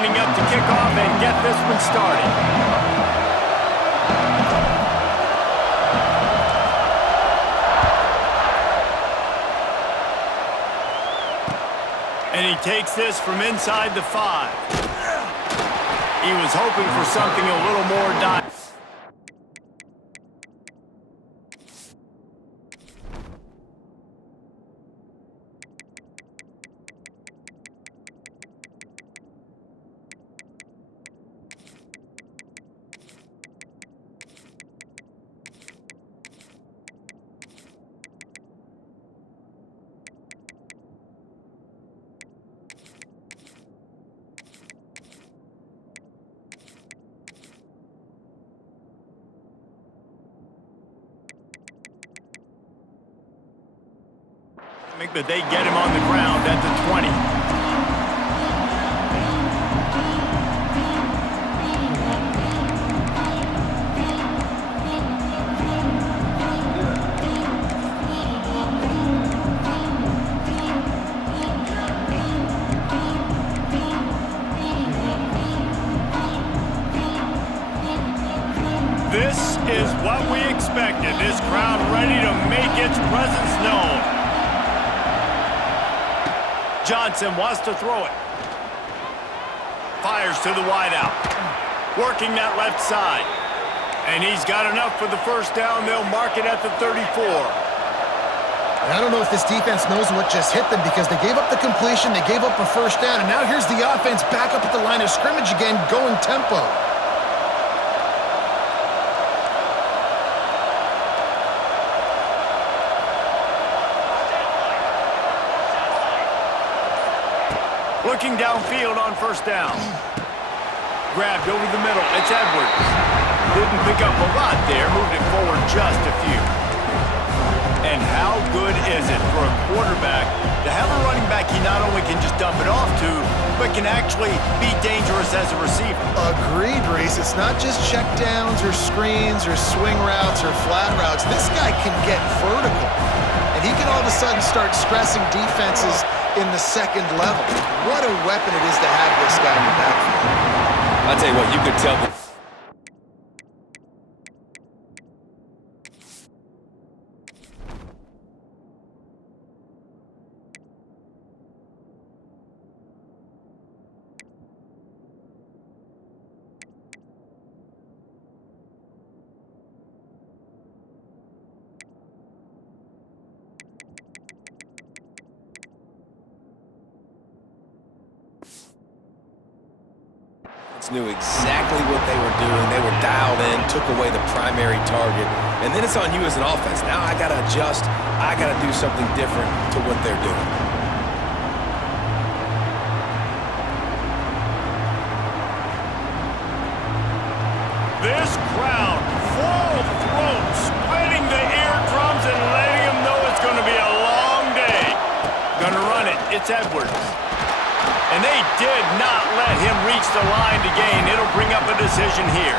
lining up to kick off and get this one started. And he takes this from inside the 5. He was hoping for something a little more direct. But they get him on the ground at the 20. This is what we expected. This crowd ready to make its presence known. Johnson wants to throw it. Fires to the wideout. Working that left side. And he's got enough for the first down. They'll mark it at the 34. I don't know if this defense knows what just hit them because they gave up the completion, they gave up a first down, and now here's the offense back up at the line of scrimmage again, going tempo. Looking downfield on first down. Grabbed over the middle. It's Edwards. Didn't pick up a lot there. Moved it forward just a few. And how good is it for a quarterback to have a running back he not only can just dump it off to, but can actually be dangerous as a receiver? Agreed, Reese. It's not just checkdowns or screens or swing routes or flat routes. This guy can get vertical. And he can all of a sudden start stressing defenses in the second level. What a weapon it is to have this guy in the backfield. I'll tell you what, you could tell that. Knew exactly what they were doing. They were dialed in, took away the primary target, and then it's on you as an offense. Now I got to adjust. I got to do something different to what they're doing. This crowd full throat, splitting the eardrums and letting them know it's going to be a long day. Gonna run it. It's Edwards. And they did not let him reach the line to gain. It'll bring up a decision here.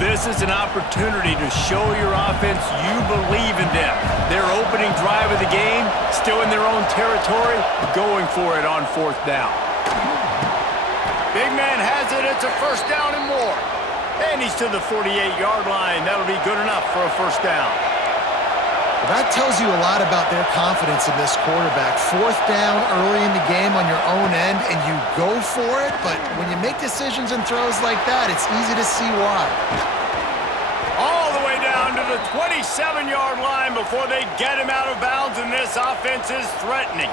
This is an opportunity to show your offense you believe in them. Their opening drive of the game, still in their own territory, going for it on fourth down. Big man has it. It's a first down and more. And he's to the 48-yard line. That'll be good enough for a first down. Well, that tells you a lot about their confidence in this quarterback. Fourth down early in the game on your own end, and you go for it. But when you make decisions and throws like that, it's easy to see why. All the way down to the 27-yard line before they get him out of bounds, and this offense is threatening.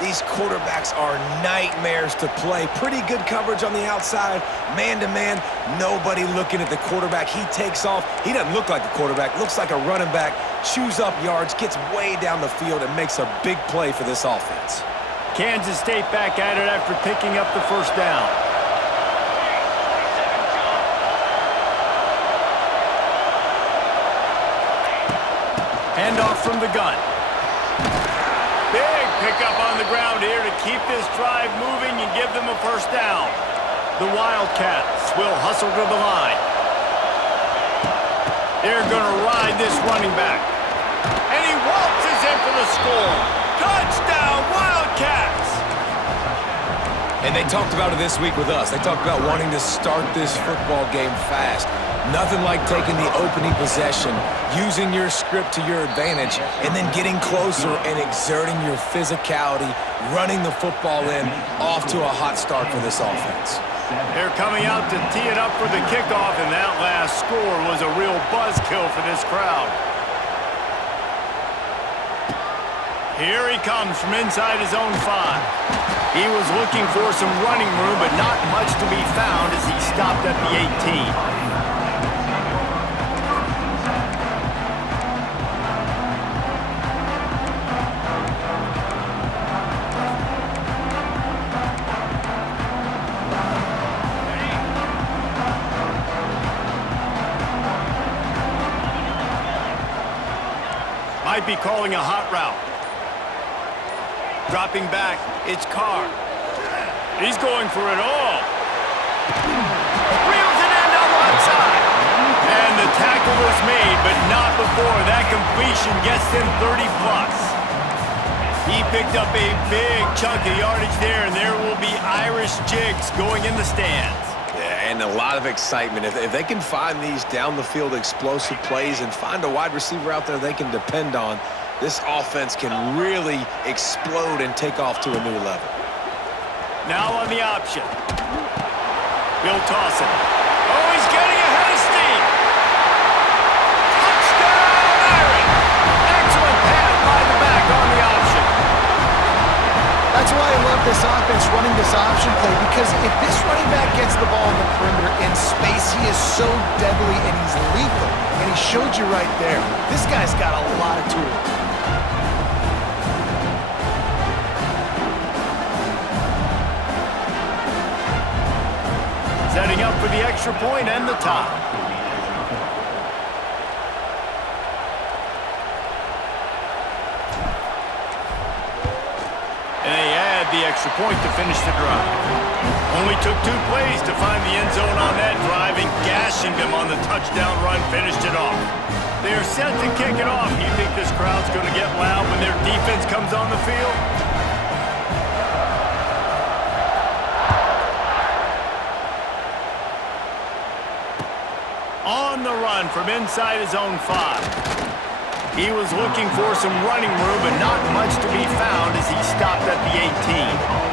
These quarterbacks are nightmares to play. Pretty good coverage on the outside, man-to-man. Nobody looking at the quarterback. He takes off. He doesn't look like a quarterback. Looks like a running back. Chews up yards, gets way down the field, and makes a big play for this offense. Kansas State back at it after picking up the first down. Handoff from the gun. Big pickup on the ground here to keep this drive moving and give them a first down. The Wildcats will hustle to the line. They're going to ride this running back. And he waltzes in for the score. Touchdown, Wildcats! And they talked about it this week with us. They talked about wanting to start this football game fast. Nothing like taking the opening possession, using your script to your advantage, and then getting closer and exerting your physicality, running the football in, off to a hot start for this offense. They're coming out to tee it up for the kickoff, and that last score was a real buzzkill for this crowd. Here he comes from inside his own 5. He was looking for some running room, but not much to be found as he stopped at the 18. Might be calling a hot route. Dropping back, it's Carr. He's going for it all. Reels it in on the outside. And the tackle was made, but not before that completion gets him 30+. He picked up a big chunk of yardage there, and there will be Irish jigs going in the stands. Yeah, and a lot of excitement. If they can find these down-the-field explosive plays and find a wide receiver out there they can depend on, this offense can really explode and take off to a new level. Now on the option. He'll toss it. Oh, he's getting ahead of steam. Touchdown, Irish! Excellent pass by the back on the option. That's why I love this offense running this option play, because if this running back gets the ball in the perimeter in space, he is so deadly and he's lethal. And he showed you right there. This guy's got a lot of tools. Setting up for the extra point and the tie. And they add the extra point to finish the drive. Only took 2 plays to find the end zone on that drive, and gashing them on the touchdown run finished it off. They are set to kick it off. You think this crowd's going to get loud when their defense comes on the field? On the run from inside his own 5. He was looking for some running room, but not much to be found as he stopped at the 18.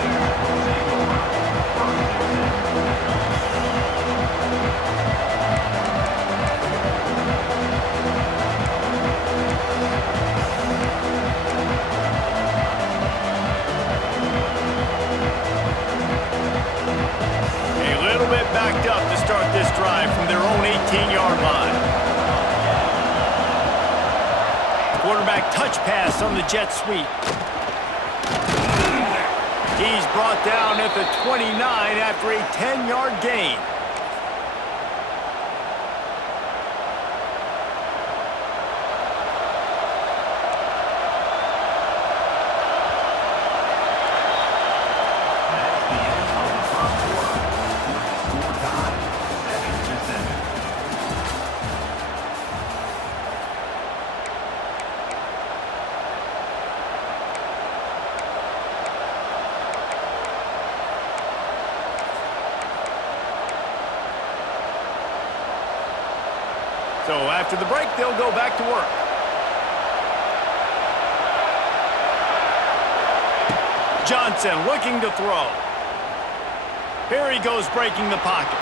Backed up to start this drive from their own 18-yard line. Quarterback touch pass on the jet sweep. He's brought down at the 29 after a 10-yard gain. So after the break, they'll go back to work. Johnson looking to throw. Here he goes breaking the pocket.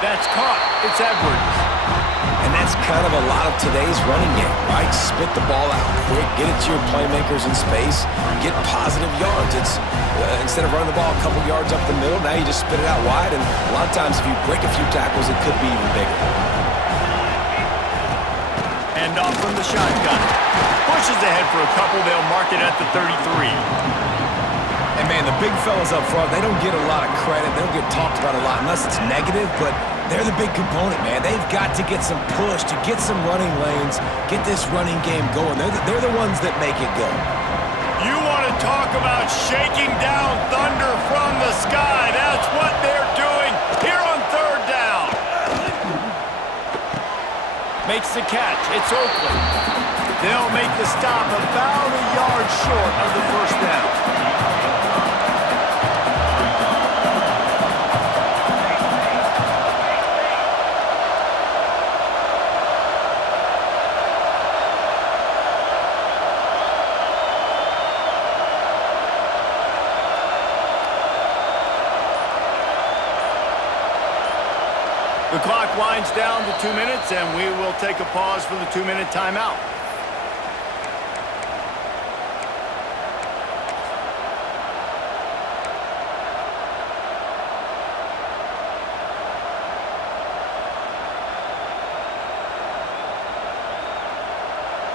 That's caught. It's Edwards. And that's kind of a lot of today's running game, right? Spit the ball out quick, get it to your playmakers in space, get positive yards. It's instead of running the ball a couple yards up the middle, now you just spit it out wide, and a lot of times if you break a few tackles, it could be even bigger. Hand off from the shotgun. Pushes ahead for a couple. They'll mark it at the 33. And man, the big fellas up front, they don't get a lot of credit. They don't get talked about a lot unless it's negative, but they're the big component, man. They've got to get some push, to get some running lanes, get this running game going. They're the ones that make it go. You Talk about shaking down thunder from the sky. That's what they're doing here on third down. Makes the catch. It's Oakley. They'll make the stop about a yard short of the first down. The clock winds down to 2 minutes, and we will take a pause for the 2-minute timeout.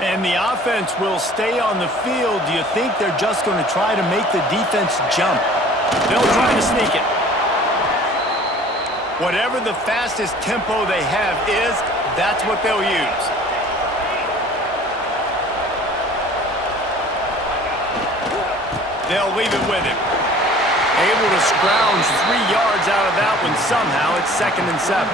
And the offense will stay on the field. Do you think they're just going to try to make the defense jump? They'll try to sneak it. Whatever the fastest tempo they have is, that's what they'll use. They'll leave it with him. Able to scrounge 3 yards out of that one somehow. It's 2nd and 7.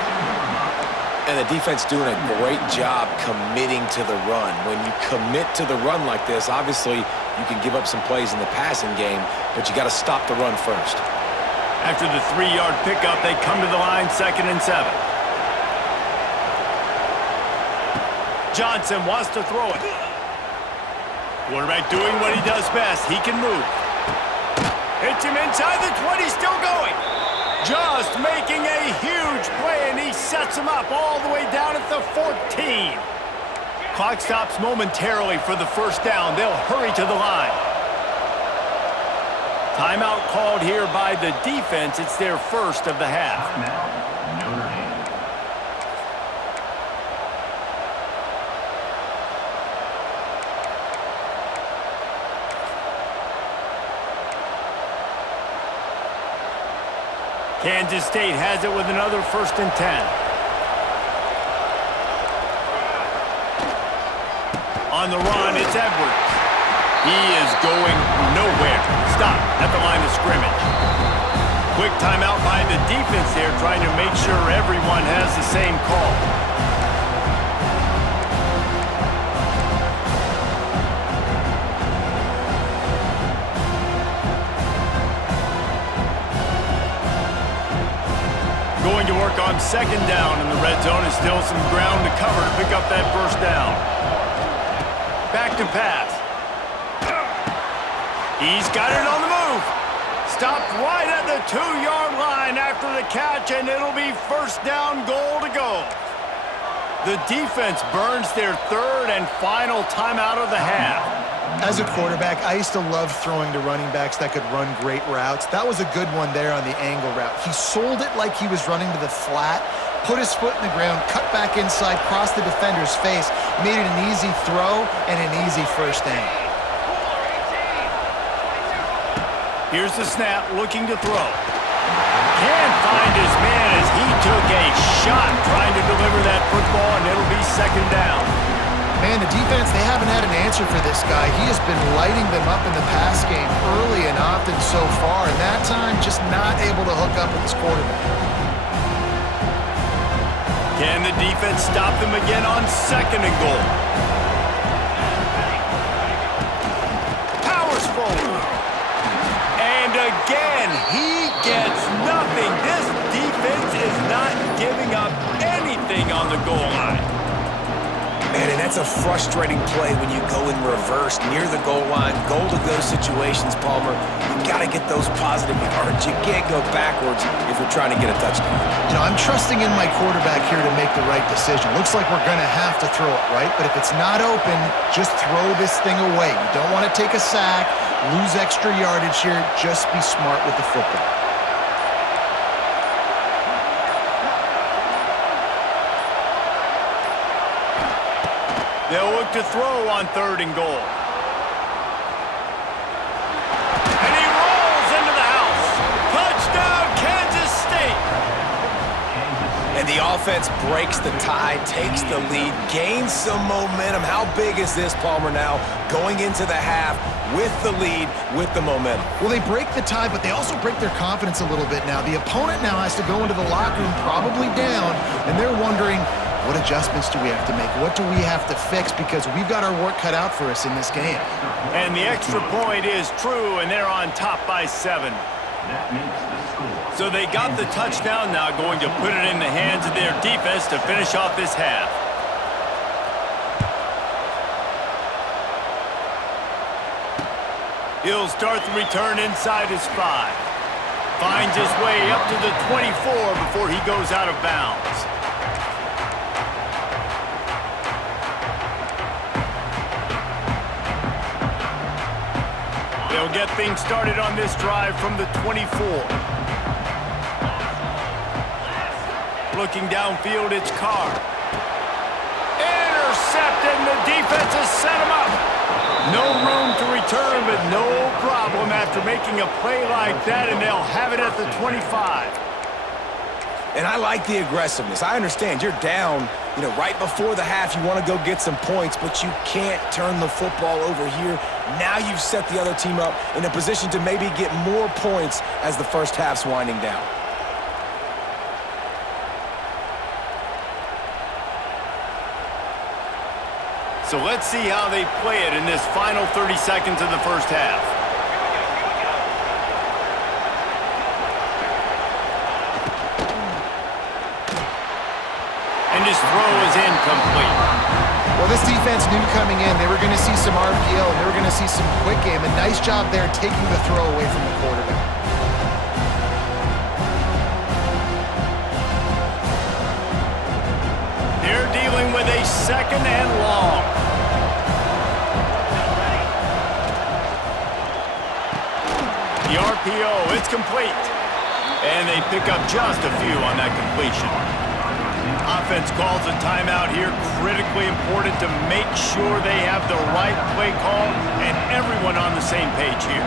And the defense doing a great job committing to the run. When you commit to the run like this, obviously you can give up some plays in the passing game, but you got to stop the run first. After the 3-yard pickup, they come to the line, 2nd and 7. Johnson wants to throw it. Quarterback doing what he does best. He can move. Hits him inside the 20, still going. Just making a huge play, and he sets him up all the way down at the 14. Clock stops momentarily for the first down. They'll hurry to the line. Timeout called here by the defense. It's their first of the half. Kansas State has it with another 1st and 10. On the run, it's Edwards. He is going nowhere. Stop at the line of scrimmage. Quick timeout by the defense there, trying to make sure everyone has the same call. Going to work on 2nd down in the red zone. Is still some ground to cover to pick up that first down. Back to pass. He's got it on the move. Stopped right at the 2-yard line after the catch, and it'll be 1st down, goal to go. The defense burns their 3rd and final timeout of the half. As a quarterback, I used to love throwing to running backs that could run great routes. That was a good one there on the angle route. He sold it like he was running to the flat, put his foot in the ground, cut back inside, crossed the defender's face, made it an easy throw and an easy 1st down. Here's the snap, looking to throw. Can't find his man as he took a shot trying to deliver that football, and it'll be 2nd down. Man, the defense, they haven't had an answer for this guy. He has been lighting them up in the pass game early and often so far, and that time just not able to hook up with his quarterback. Can the defense stop them again on 2nd and goal? Powers forward. And again, he gets nothing. This defense is not giving up anything on the goal line. Man, and that's a frustrating play when you go in reverse near the goal line, goal-to-go situations, Palmer. You got to get those positive yards. You can't go backwards if you're trying to get a touchdown. You know, I'm trusting in my quarterback here to make the right decision. Looks like we're going to have to throw it, right? But if it's not open, just throw this thing away. You don't want to take a sack, lose extra yardage here. Just be smart with the football. They'll look to throw on 3rd and goal. And he rolls into the house. Touchdown, Kansas State. And The offense breaks the tie, takes the lead, gains some momentum. How big is this, Palmer, now going into the half with the lead, with the momentum? Well, they break the tie, but they also break their confidence a little bit now. The opponent now has to go into the locker room probably down, and they're wondering, what adjustments do we have to make? What do we have to fix? Because we've got our work cut out for us in this game. And the extra point is true, and they're on top by 7. That makes the score. So they got the touchdown, now going to put it in the hands of their defense to finish off this half. He'll start the return inside his 5. Finds his way up to the 24 before he goes out of bounds. They'll get things started on this drive from the 24. Looking downfield, it's Carr. Intercepted, and the defense has set him up. No room to return, but no problem after making a play like that, and they'll have it at the 25. And I like the aggressiveness. I understand you're down, right before the half. You want to go get some points, but you can't turn the football over here. Now you've set the other team up in a position to maybe get more points as the first half's winding down. So let's see how they play it in this final 30 seconds of the first half. And his throw is incomplete. Well, this defense knew coming in they were going to see some RPO, and they were going to see some quick game. A nice job there taking the throw away from the quarterback. They're dealing with a 2nd and long. The RPO, it's complete. And they pick up just a few on that completion. Offense calls a timeout here, critically important to make sure they have the right play call and everyone on the same page here.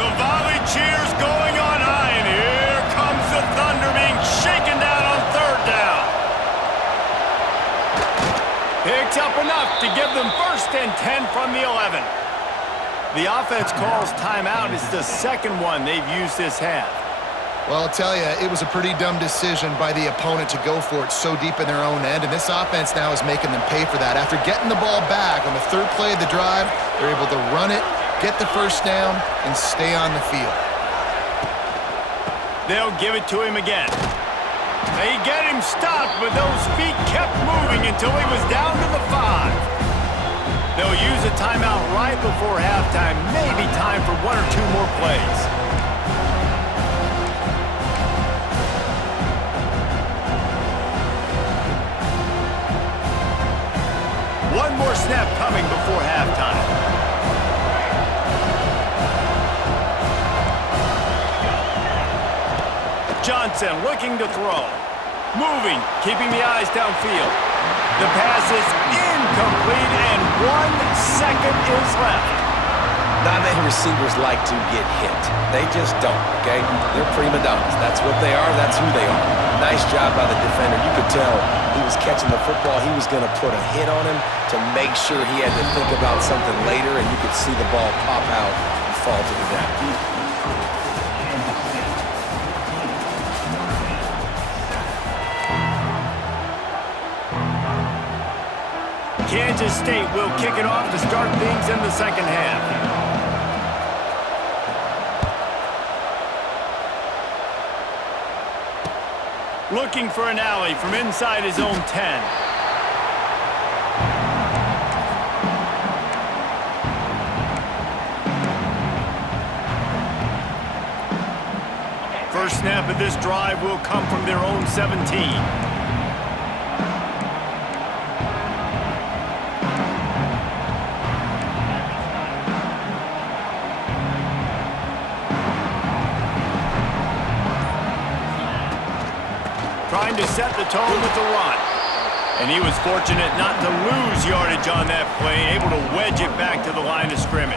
The volley cheers going on high, and here comes the Thunder being shaken down on 3rd down. Picks up enough to give them 1st and 10 from the 11. The offense calls timeout. It's the 2nd one they've used this half. Well, I'll tell you, it was a pretty dumb decision by the opponent to go for it so deep in their own end, and this offense now is making them pay for that. After getting the ball back on the 3rd play of the drive, they're able to run it, get the 1st down, and stay on the field. They'll give it to him again. They get him stopped, but those feet kept moving until he was down to the 5. They'll use a timeout right before halftime, maybe time for 1 or 2 more plays. One more snap coming before halftime. Johnson looking to throw. Moving, keeping the eyes downfield. The pass is incomplete, and 1 second is left. Not many receivers like to get hit. They just don't, okay? They're prima donnas. That's what they are. That's who they are. Nice job by the defender. You could tell he was catching the football. He was going to put a hit on him to make sure he had to think about something later, and you could see the ball pop out and fall to the ground. Kansas State will kick it off to start things in the 2nd half. Looking for an alley from inside his own 10. First snap of this drive will come from their own 17. Trying to set the tone with the run. And he was fortunate not to lose yardage on that play, able to wedge it back to the line of scrimmage.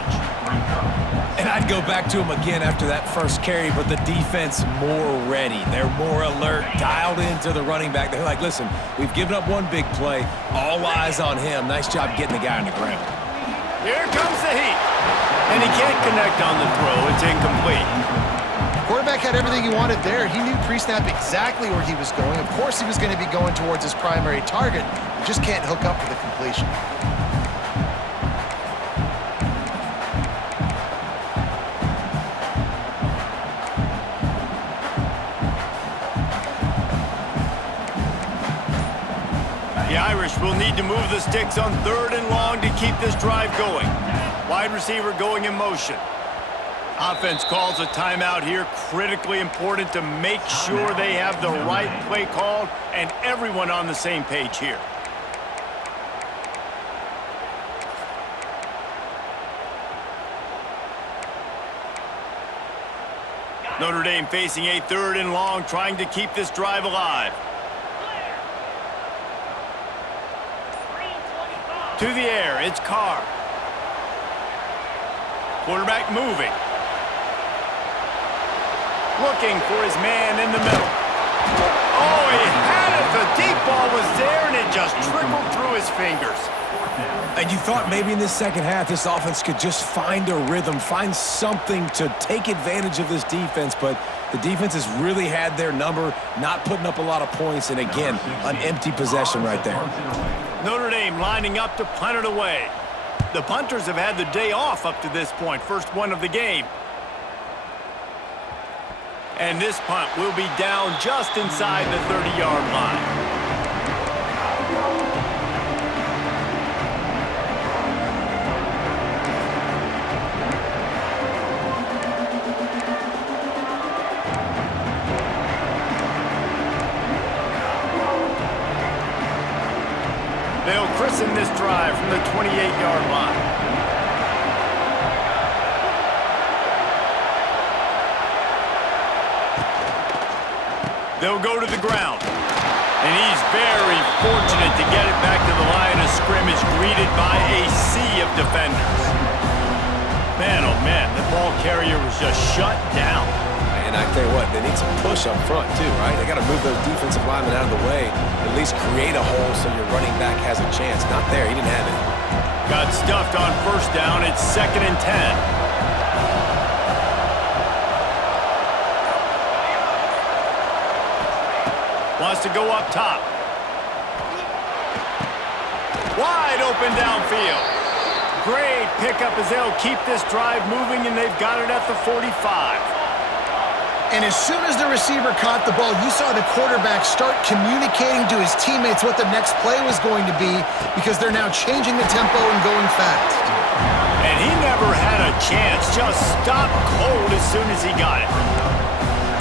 And I I'd go back to him again after that first carry, but the defense more ready. They're more alert, dialed into the running back. They're like, listen, we've given up one big play. All eyes on him. Nice job getting the guy on the ground. Here comes the heat. And he can't connect on the throw. It's incomplete. Quarterback had everything he wanted there. He knew pre-snap exactly where he was going. Of course he was going to be going towards his primary target. He just can't hook up for the completion. The Irish will need to move the sticks on 3rd and long to keep this drive going. Wide receiver going in motion. Offense calls a timeout here. Critically important to make sure they have the right play called and everyone on the same page here. Notre Dame facing a 3rd and long, trying to keep this drive alive. To the air, it's Carr. Quarterback moving. Looking for his man in the middle. Oh, he had it. The deep ball was there, and it just trickled through his fingers. And you thought maybe in this second half this offense could just find a rhythm, find something to take advantage of this defense, but the defense has really had their number, not putting up a lot of points, and again, an empty possession right there. Notre Dame lining up to punt it away. The punters have had the day off up to this point, first one of the game. And this punt will be down just inside the 30-yard line. They'll christen this drive from the 28-yard line. They'll go to the ground. And he's very fortunate to get it back to the line of scrimmage, greeted by a sea of defenders. Man, oh man, the ball carrier was just shut down. And I tell you what, they need some push up front too, right? They got to move those defensive linemen out of the way, at least create a hole so your running back has a chance. Not there, he didn't have it. Got stuffed on 1st down, it's 2nd and 10. Wants to go up top. Wide open downfield. Great pickup as they'll keep this drive moving, and they've got it at the 45. And as soon as the receiver caught the ball, you saw the quarterback start communicating to his teammates what the next play was going to be, because they're now changing the tempo and going fast. And he never had a chance. Just stopped cold as soon as he got it.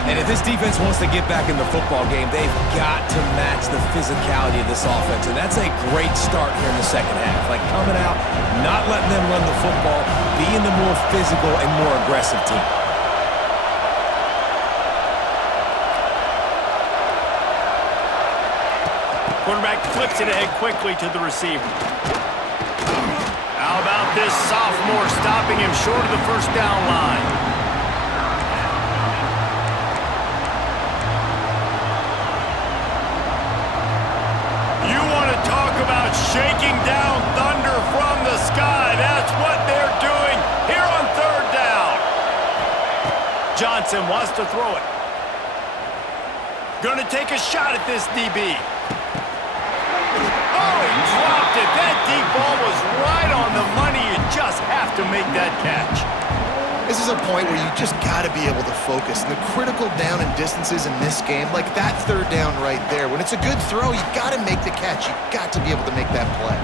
And if this defense wants to get back in the football game, they've got to match the physicality of this offense. And that's a great start here in the second half. Like coming out, not letting them run the football, being the more physical and more aggressive team. Quarterback flips it ahead quickly to the receiver. How about this sophomore stopping him short of the 1st down line? Shaking down thunder from the sky. That's what they're doing here on 3rd down. Johnson wants to throw it. Gonna take a shot at this DB. Oh, he dropped it. That deep ball was right on the money. You just have to make that catch. This is a point where you just got to be able to focus. And the critical down and distances in this game, like that 3rd down right there, when it's a good throw, you got to make the catch. You got to be able to make that play.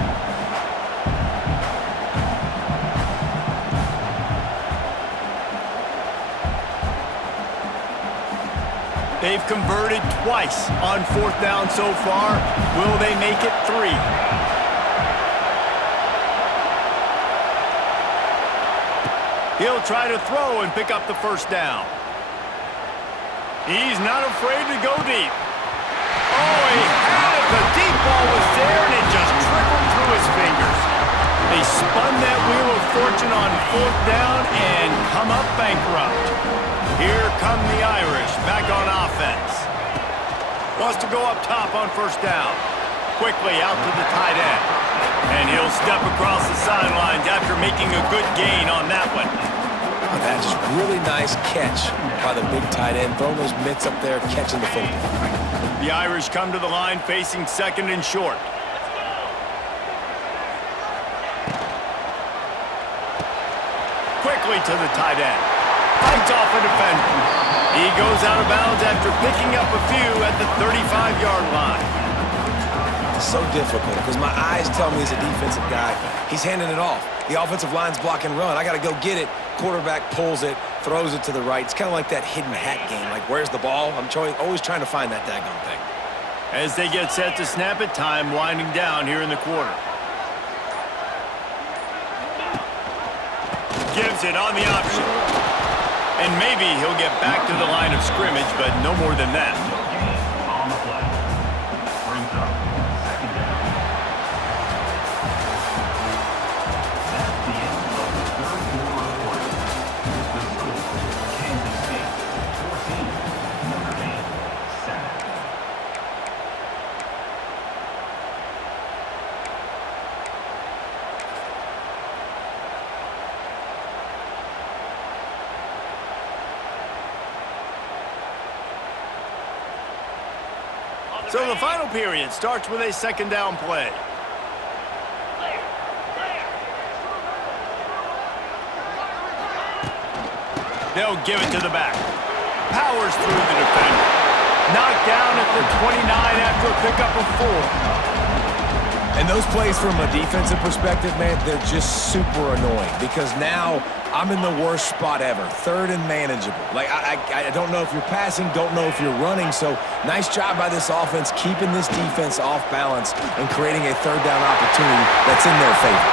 They've converted twice on 4th down so far. Will they make it 3? He'll try to throw and pick up the 1st down. He's not afraid to go deep. Oh, he had it. The deep ball was there, and it just trickled through his fingers. They spun that wheel of fortune on fourth down and come up bankrupt. Here come the Irish back on offense. Wants to go up top on first down. Quickly out to the tight end. And he'll step across the sidelines after making a good gain on that one. Oh, that's just really nice catch by the big tight end. Throwing those mitts up there, catching the football. The Irish come to the line facing second and short. Quickly to the tight end. Fights off a defender. He goes out of bounds after picking up a few at the 35-yard line. So difficult because my eyes tell me as a defensive guy, he's handing it off. The offensive line's block and run. I got to go get it. Quarterback pulls it, throws it to the right. It's kind of like that hidden hat game. Like, where's the ball? I'm always trying to find that daggone thing. As they get set to snap it, time winding down here in the quarter. Gives it on the option. And maybe he'll get back to the line of scrimmage, but no more than that. On the play. Brings up second down. That's the end of the third quarter of play. The score, Kansas State 14, Notre Dame 7. So the final period starts with a second down play. They'll give it to the back. Powers through the defender. Knocked down at the 29 after a pickup of 4. And those plays from a defensive perspective, man, they're just super annoying because now I'm in the worst spot ever, third and manageable. Like, I don't know if you're passing, don't know if you're running, so nice job by this offense keeping this defense off balance and creating a third down opportunity that's in their favor.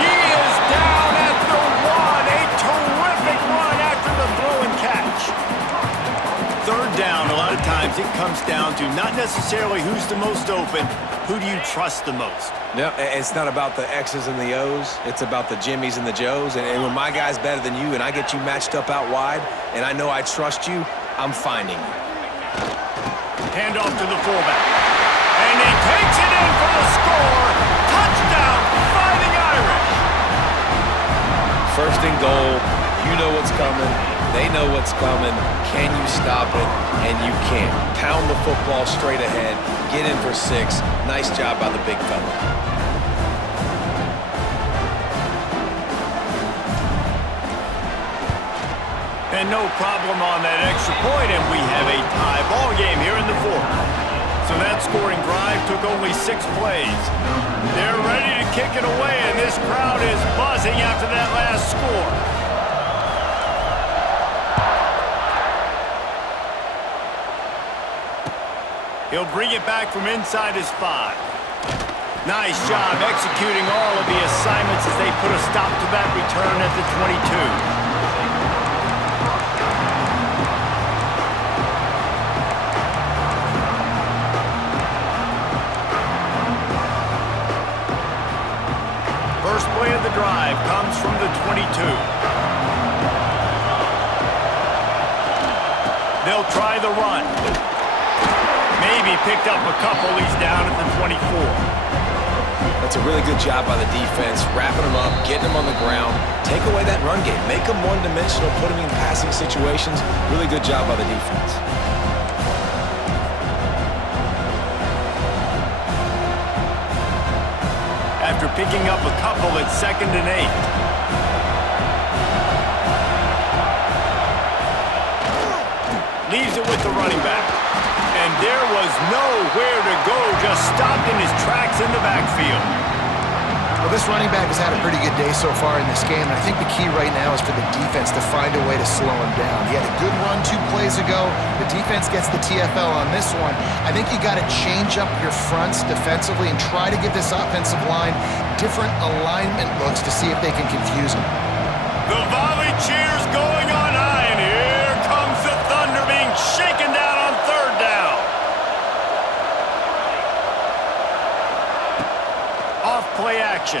He is down at the 1. A terrific run after the throw and catch. Third down, a lot of times it comes down to not necessarily who's the most open, who do you trust the most? No, it's not about the X's and the O's. It's about the Jimmys and the Joes. And when my guy's better than you and I get you matched up out wide and I know I trust you, I'm finding you. Hand off to the fullback. And he takes it in for the score. Touchdown, Fighting Irish. First and goal. You know what's coming. They know what's coming. Can you stop it? And you can't. Pound the football straight ahead. Get in for 6. Nice job by the big fella. And no problem on that extra point, and we have a tie ball game here in the fourth. So that scoring drive took only 6 plays. They're ready to kick it away, and this crowd is buzzing after that last score. He'll bring it back from inside his 5. Nice job executing all of the assignments as they put a stop to that return at the 22. First play of the drive comes from the 22. They'll try the run. Maybe picked up a couple. He's down at the 24. That's a really good job by the defense, wrapping them up, getting them on the ground. Take away that run game. Make them one-dimensional, put them in passing situations. Really good job by the defense. After picking up a couple at 2nd and 8. Leaves it with the running back. And there was nowhere to go, just stopped in his tracks in the backfield. Well, this running back has had a pretty good day so far in this game, and I think the key right now is for the defense to find a way to slow him down. He had a good run 2 plays ago. The defense gets the TFL on this one. I think you got to change up your fronts defensively and try to give this offensive line different alignment looks to see if they can confuse him. The volley cheers going on high, and here comes the Thunder being shaken down on 3rd down. Off play action.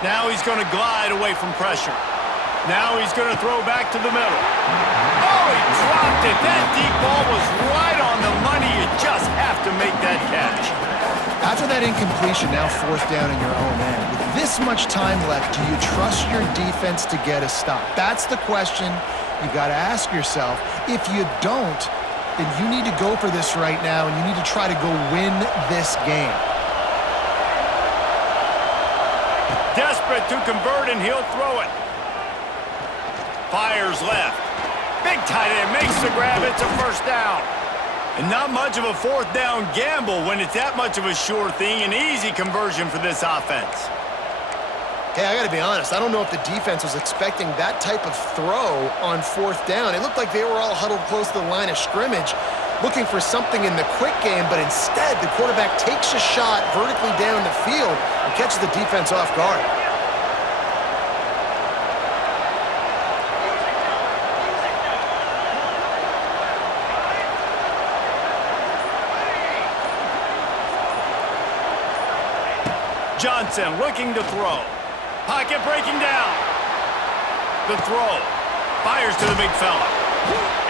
Now he's going to glide away from pressure. Now he's going to throw back to the middle. Oh, he dropped it. That deep ball was right on the money. You just have to make that catch. After that incompletion, now fourth down in your own end. With this much time left, do you trust your defense to get a stop? That's the question you got to ask yourself. If you don't, then you need to go for this right now, and you need to try to go win this game. Desperate to convert, and he'll throw it. Fires left. Big tight end makes the grab. It's a first down. And not much of a fourth down gamble when it's that much of a sure thing. An easy conversion for this offense. Hey, I got to be honest. I don't know if the defense was expecting that type of throw on fourth down. It looked like they were all huddled close to the line of scrimmage, looking for something in the quick game, but instead the quarterback takes a shot vertically down the field and catches the defense off guard. Johnson looking to throw. Pocket breaking down. The throw. Fires to the big fella.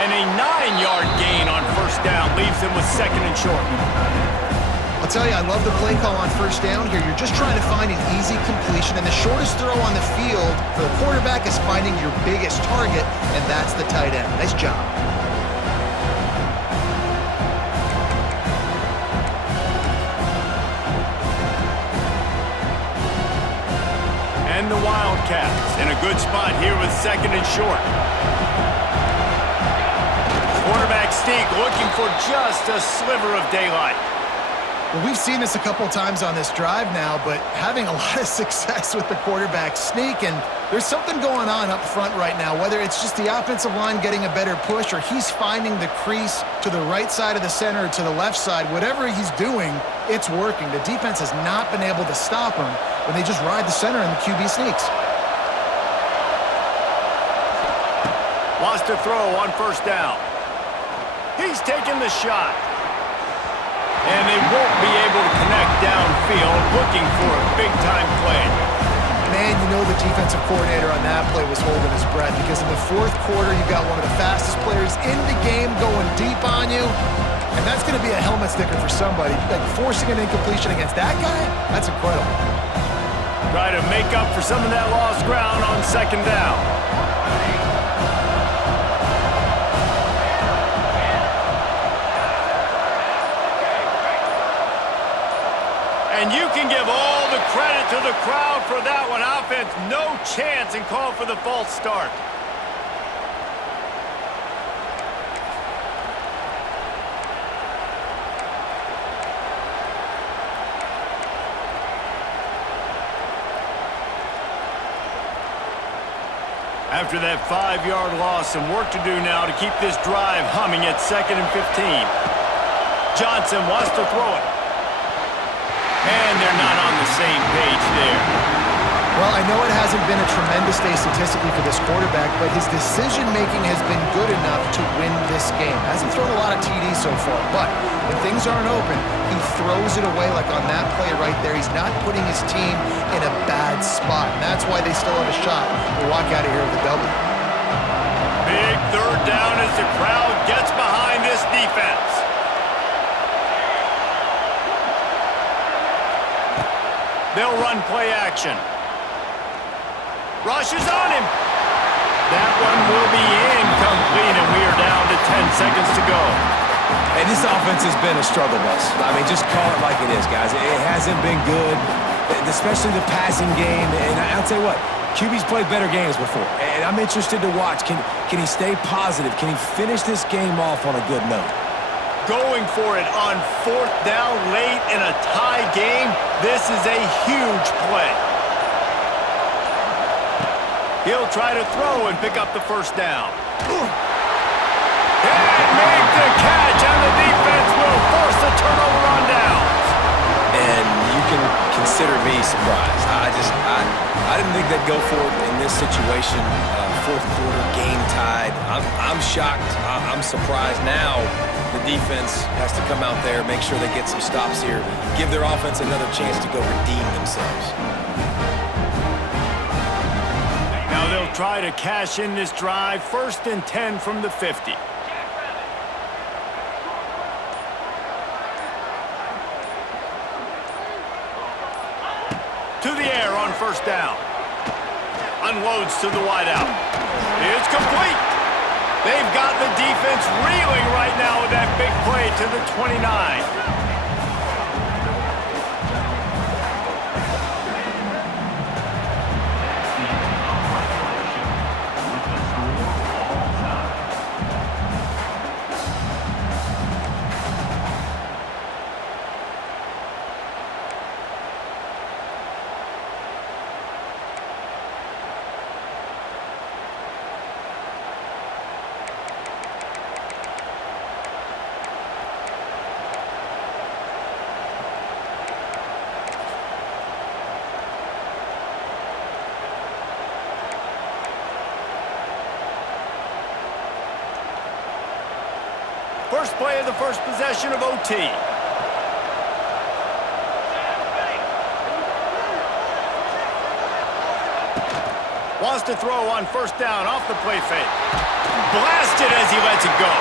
And a 9-yard gain on first down leaves him with second and short. I'll tell you, I love the play call on first down here. You're just trying to find an easy completion, and the shortest throw on the field for the quarterback is finding your biggest target, and that's the tight end. Nice job. And the Wildcats in a good spot here with second and short. Quarterback sneak looking for just a sliver of daylight. Well, we've seen this a couple times on this drive now, but having a lot of success with the quarterback sneak, and there's something going on up front right now, whether it's just the offensive line getting a better push or he's finding the crease to the right side of the center or to the left side. Whatever he's doing, it's working. The defense has not been able to stop him when they just ride the center and the QB sneaks. Wants to throw on first down. He's taking the shot. And they won't be able to connect downfield, looking for a big-time play. Man, you know the defensive coordinator on that play was holding his breath, because in the fourth quarter, you got one of the fastest players in the game going deep on you, and that's going to be a helmet sticker for somebody. Like, forcing an incompletion against that guy, that's incredible. Try to make up for some of that lost ground on second down. And you can give all the credit to the crowd for that one. Offense, no chance, and call for the false start. After that 5-yard loss, some work to do now to keep this drive humming at 2nd and 15. Johnson wants to throw it. And they're not on the same page there. Well, I know it hasn't been a tremendous day statistically for this quarterback, but his decision-making has been good enough to win this game. Hasn't thrown a lot of TDs so far, but when things aren't open, he throws it away like on that play right there. He's not putting his team in a bad spot, and that's why they still have a shot to walk out of here with a W. Big third down as the crowd gets behind this defense. They'll run play action. Rushes on him. That one will be incomplete, and we are down to 10 seconds to go. And this offense has been a struggle bus. I mean, just call it like it is, guys. It hasn't been good, especially the passing game. And I'll tell you what, QB's played better games before. And I'm interested to watch. Can he stay positive? Can he finish this game off on a good note? Going for it on fourth down late in a tie game. This is a huge play. He'll try to throw and pick up the first down. And make the catch, and the defense will force a turnover on downs. And you can consider me surprised. I didn't think they'd go for it in this situation. Fourth quarter, game tied. I'm shocked. I'm surprised now. The defense has to come out there, make sure they get some stops here, give their offense another chance to go redeem themselves. Now they'll try to cash in this drive. 1st and 10 from the 50. To the air on 1st down. Unloads to the wideout. It's complete. They've got the defense reeling right now with that big play to the 29. First play of the first possession of OT. Wants to throw on 1st down off the play fake. Blasted as he lets it go.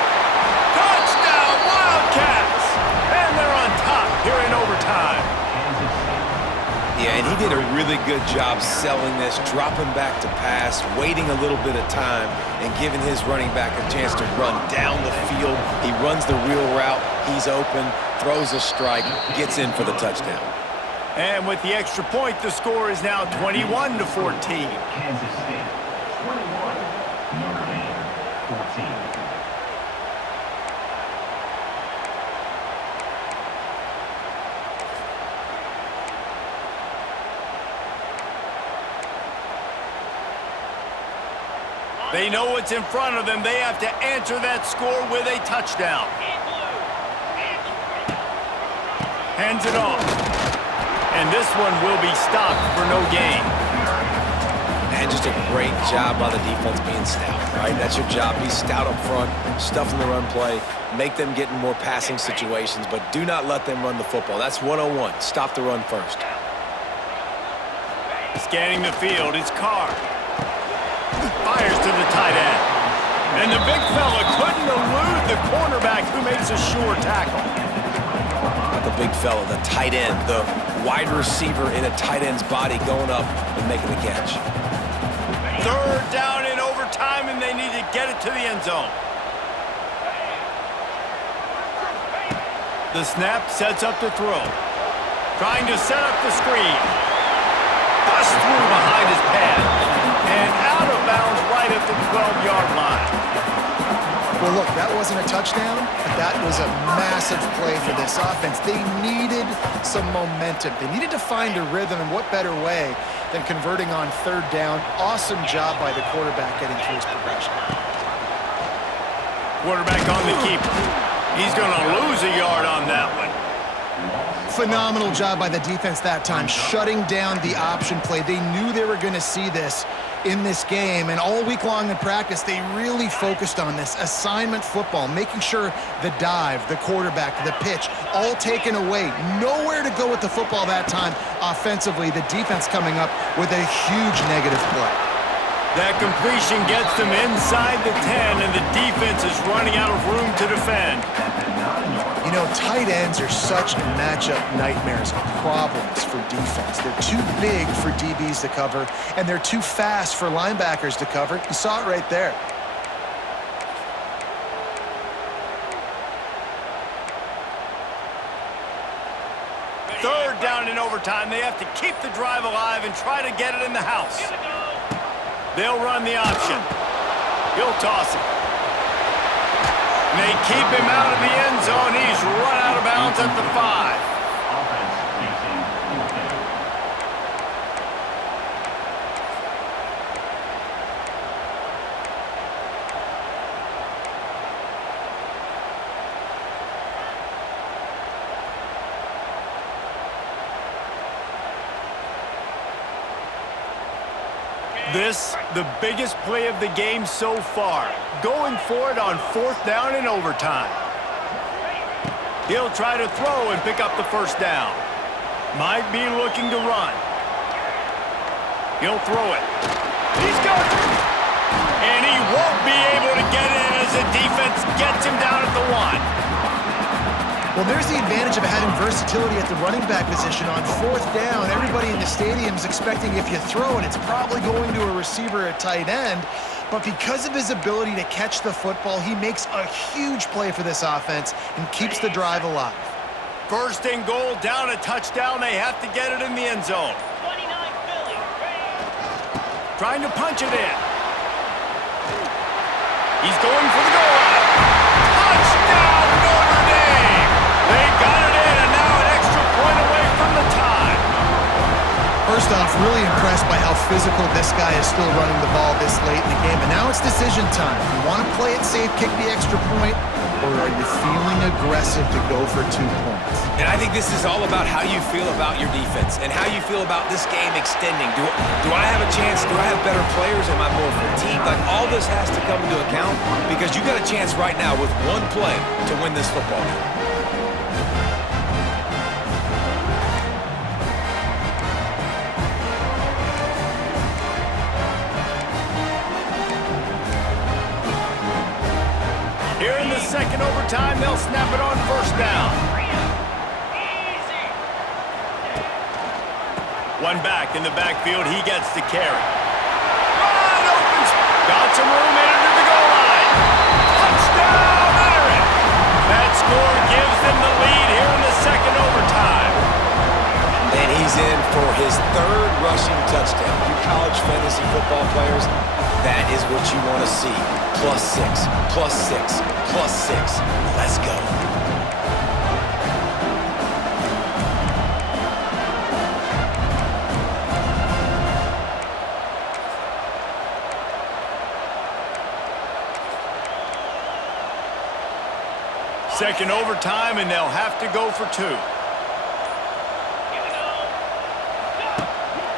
Touchdown, Wildcats! And they're on top here in overtime. Yeah, and he did a really good job selling this, dropping back to pass, waiting a little bit of time, and giving his running back a chance to run down the field. He runs the real route. He's open, throws a strike, gets in for the touchdown. And with the extra point, the score is now 21-14. Kansas State 21, Notre Dame 14. They know what's in front of them. They have to answer that score with a touchdown. Hands it off. And this one will be stopped for no gain. And just a great job by the defense being stout, right? That's your job. Be stout up front, stuff in the run play, make them get in more passing situations, but do not let them run the football. That's 101. Stop the run first. Scanning the field, it's Carr. Fires to the tight end. And the big fella couldn't elude the cornerback who makes a sure tackle. Not the big fella, the tight end, the wide receiver in a tight end's body going up and making the catch. 3rd down in overtime, and they need to get it to the end zone. The snap sets up the throw. Trying to set up the screen. Bust through behind his pad. And out of bounds right at the 12-yard line. Well, look, that wasn't a touchdown, but that was a massive play for this offense. They needed some momentum. They needed to find a rhythm, and what better way than converting on 3rd down. Awesome job by the quarterback getting through his progression. Quarterback on the keeper. He's going to lose a yard on that one. Phenomenal job by the defense that time, shutting down the option play. They knew they were going to see this in this game, and all week long in practice, they really focused on this assignment football, making sure the dive, the quarterback, the pitch, all taken away. Nowhere to go with the football that time offensively. The defense coming up with a huge negative play. That completion gets them inside the 10, and the defense is running out of room to defend. You know, tight ends are such matchup nightmares and problems for defense. They're too big for DBs to cover, and they're too fast for linebackers to cover. You saw it right there. Third down in overtime. They have to keep the drive alive and try to get it in the house. They'll run the option. He'll toss it. And they keep him out of the end zone. He's run out of bounds at the 5. This, the biggest play of the game so far. Going for it on 4th down in overtime. He'll try to throw and pick up the 1st down. Might be looking to run. He'll throw it. He's got it. And he won't be able to get in as the defense gets him down at the 1. Well, there's the advantage of having versatility at the running back position. On 4th down, everybody in the stadium is expecting if you throw it, it's probably going to a receiver at tight end. But because of his ability to catch the football, he makes a huge play for this offense and keeps the drive alive. 1st and goal, down a touchdown. They have to get it in the end zone. 29 Philly, ready. Trying to punch it in. He's going for the goal line. Touchdown, Notre Dame! They got it in, and now an extra point away from the tie. First off, really impressed by how physical this guy is still running the ball this late in the game. And now it's decision time. You want to play it safe, kick the extra point, or are you feeling aggressive to go for 2 points? And I think this is all about how you feel about your defense and how you feel about this game extending. Do I have a chance? Do I have better players? Am I more fatigued? Like, all this has to come into account because you got a chance right now with one play to win this football game. Here in the second overtime, they'll snap it on 1st down. Easy. One back in the backfield, he gets to carry. Wide open. Got some room in under the goal line. Touchdown, Irish! That score gives them the lead here in the second overtime. And he's in for his 3rd rushing touchdown. You college fantasy football players, that is what you want to see. +6, +6, +6. Let's go. Second overtime, and they'll have to go for 2.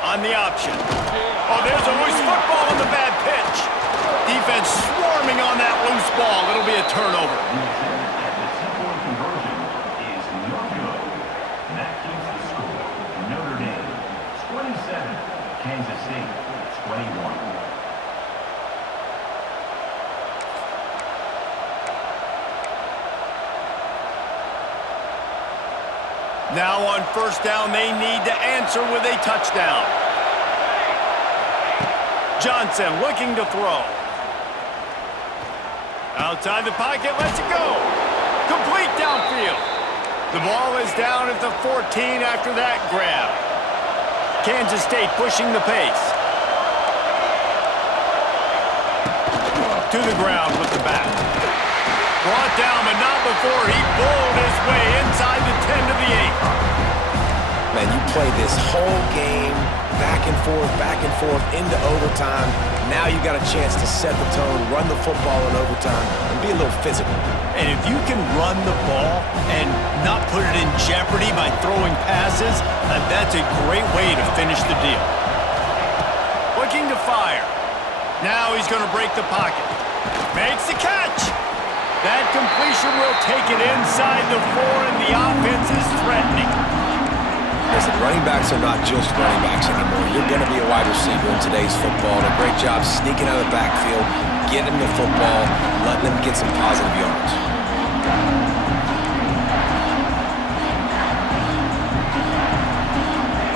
On the option. Oh, there's a loose football on the bad pitch. Defense swarming on that loose ball. It'll be a turnover. The attempt at the two-point conversion is no good. That keeps the score. Notre Dame 27, Kansas State 21. Now on 1st down, they need to answer with a touchdown. Johnson looking to throw. Outside the pocket, lets it go. Complete downfield. The ball is down at the 14 after that grab. Kansas State pushing the pace. To the ground with the bat. Brought down, but not before he bowled his way inside the 10 to the 8. Man, you play this whole game back and forth into overtime. Now you got a chance to set the tone, run the football in overtime, and be a little physical. And if you can run the ball and not put it in jeopardy by throwing passes, that's a great way to finish the deal. Looking to fire. Now he's going to break the pocket. Makes the catch. That completion will take it inside the 4, and the offense is threatening. Listen, running backs are not just running backs anymore. You're going to be a wide receiver in today's football, and a great job sneaking out of the backfield, getting the football, letting them get some positive yards.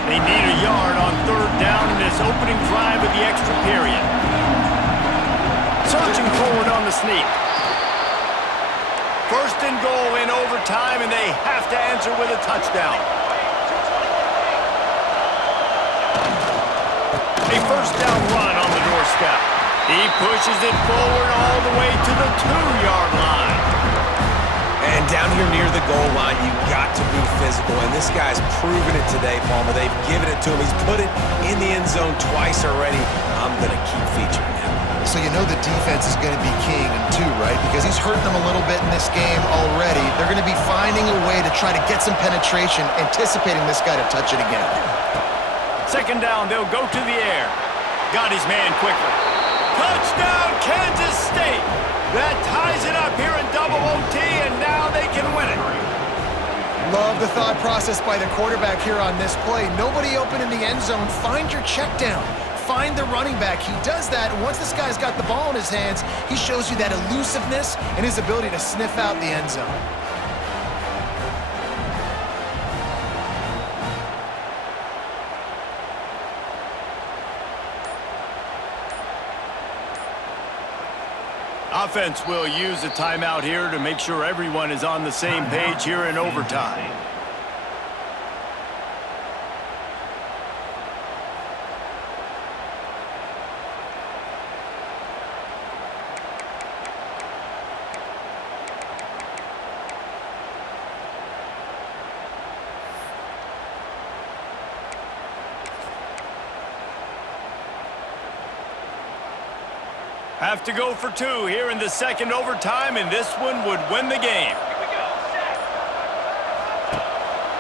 They need a yard on 3rd down in this opening drive of the extra period. Searching forward on the sneak. 1st and goal in overtime, and they have to answer with a touchdown. A 1st down run on the doorstep. He pushes it forward all the way to the 2-yard line. And down here near the goal line, you got to be physical. And this guy's proven it today, Palmer. They've given it to him. He's put it in the end zone twice already. I'm going to keep featuring him. So you know the defense is going to be keying him too, right? Because he's hurt them a little bit in this game already. They're going to be finding a way to try to get some penetration, anticipating this guy to touch it again. 2nd down, they'll go to the air. Got his man quickly. Touchdown, Kansas State! That ties it up here in double OT, and now they can win it. Love the thought process by the quarterback here on this play. Nobody open in the end zone. Find your check down. find the running back. He does that, and once this guy's got the ball in his hands, he shows you that elusiveness and his ability to sniff out the end zone. Offense will use a timeout here to make sure everyone is on the same page here in overtime. Have to go for two here in the second overtime, and this one would win the game. Here we go. Set.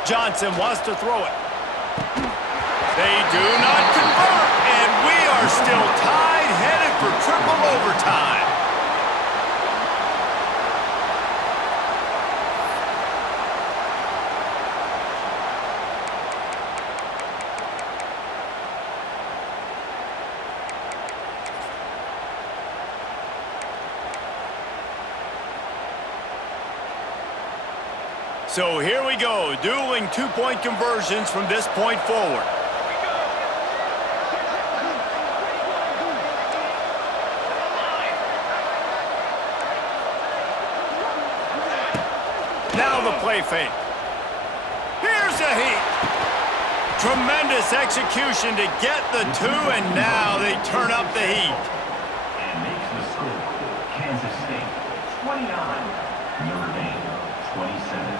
Johnson wants to throw it. They do not convert, and we are still tied, headed for triple overtime. So here we go, dueling two-point conversions from this point forward. Now the play fake. Here's a heat. Tremendous execution to get the two, and now they turn up the heat. And makes the score. Kansas State, 29. Notre Dame, 27.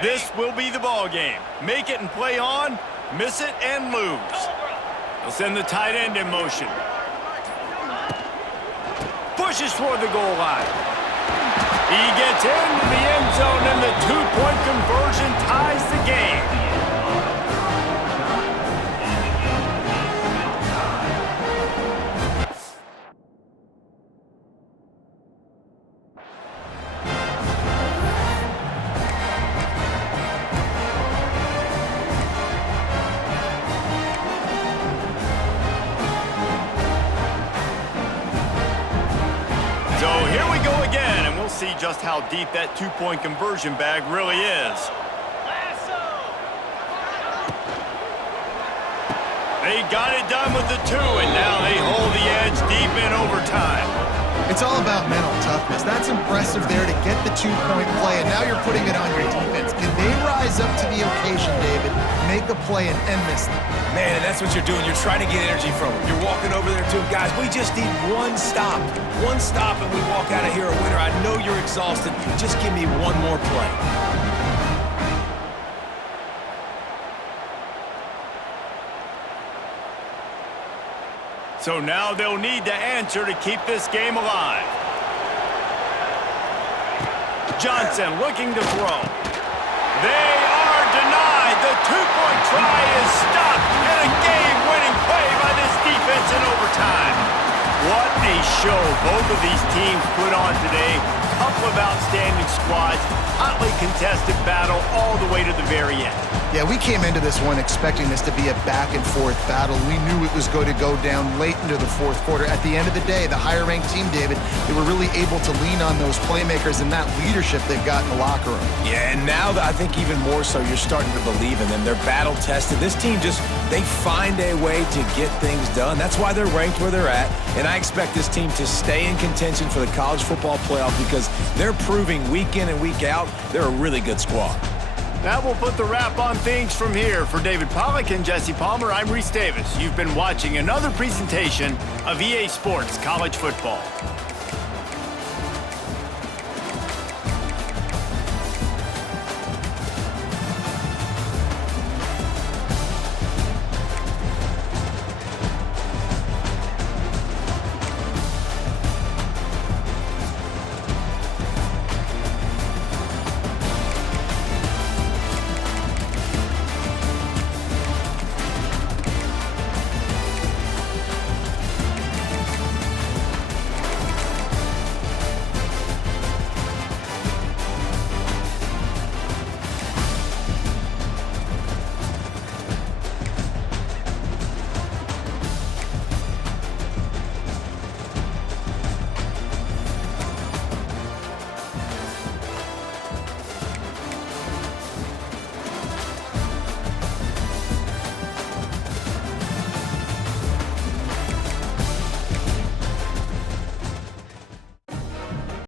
This will be the ball game. Make it and play on, miss it and lose. They'll send the tight end in motion. Pushes toward the goal line. He gets into the end zone, and the two-point conversion ties the game. See just how deep that two-point conversion bag really is. They got it done with the two, and now they hold the edge deep in overtime. It's all about mental toughness. That's impressive there to get the two-point play, and now you're putting it on your defense. Can they rise up to the occasion, David, make a play and end this thing? Man, and that's what you're doing. You're trying to get energy from them. You're walking over there to them. Guys, we just need one stop. One stop and we walk out of here a winner. I know you're exhausted. Just give me one more play. So now they'll need to answer to keep this game alive. Johnson looking to throw. They are denied. The two-point try is stopped, and a game-winning play by this defense in overtime. What a show both of these teams put on today. Couple of outstanding squads, hotly contested battle all the way to the very end. Yeah, we came into this one expecting this to be a back-and-forth battle. We knew it was going to go down late into the fourth quarter. At the end of the day, the higher-ranked team, David, they were really able to lean on those playmakers and that leadership they've got in the locker room. Yeah, and now I think even more so, you're starting to believe in them. They're battle-tested. This team they find a way to get things done. That's why they're ranked where they're at, and I expect this team to stay in contention for the college football playoff because they're proving week in and week out they're a really good squad. That will put the wrap on things from here. For David Pollack and Jesse Palmer, I'm Reese Davis. You've been watching another presentation of EA Sports College Football.